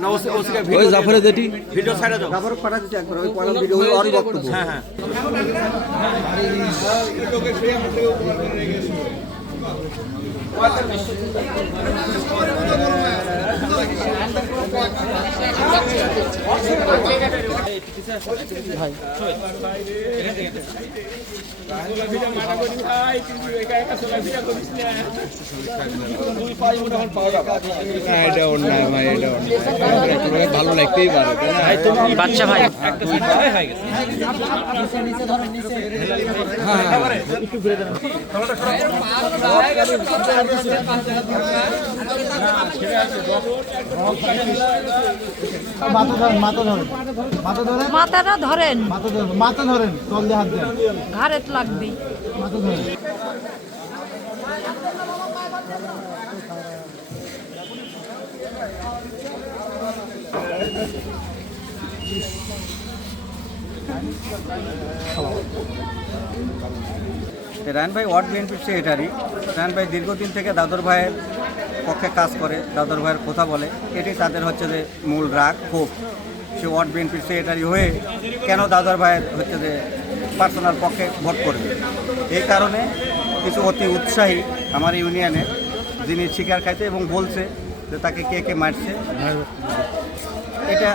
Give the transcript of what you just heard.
না ওসিকে ওই জাফরে যেটি ভিডিও ছাড়া দাও। জাফর পাঠা দিচ্ছে একবার ওই পয়লা ভিডিও ওর বক্তব্য। হ্যাঁ হ্যাঁ এটা অন্যায় ভাই, এটা অন্যায়। ভালো লাগতেই পারে বাচ্চা ভাই মাথাটা ধরেন, মাথা ধরেন, তল দিয়ে হাত দেন, ঘাড়ে লাগবে। মাথা ধরেন। রায়ন ভাই ওয়ার্ড বিএনপির সেক্রেটারি। রায়ন ভাই দীর্ঘদিন থেকে দাদর ভাইয়ের পক্ষে কাজ করে, দাদর ভাইয়ের কথা বলে, এটি তাদের হচ্ছে যে মূল রাগ ক্ষোভ। সে ওয়ার্ড বিএনপির সেক্রেটারি হয়ে কেন দাদর ভাইয়ের হচ্ছে যে পার্সোনাল পক্ষে ভোট করবে, এই কারণে কিছু অতি উৎসাহী আমার ইউনিয়নে, যিনি শিকার খাইছে এবং বলছে যে তাকে কে কে মারছে। এটা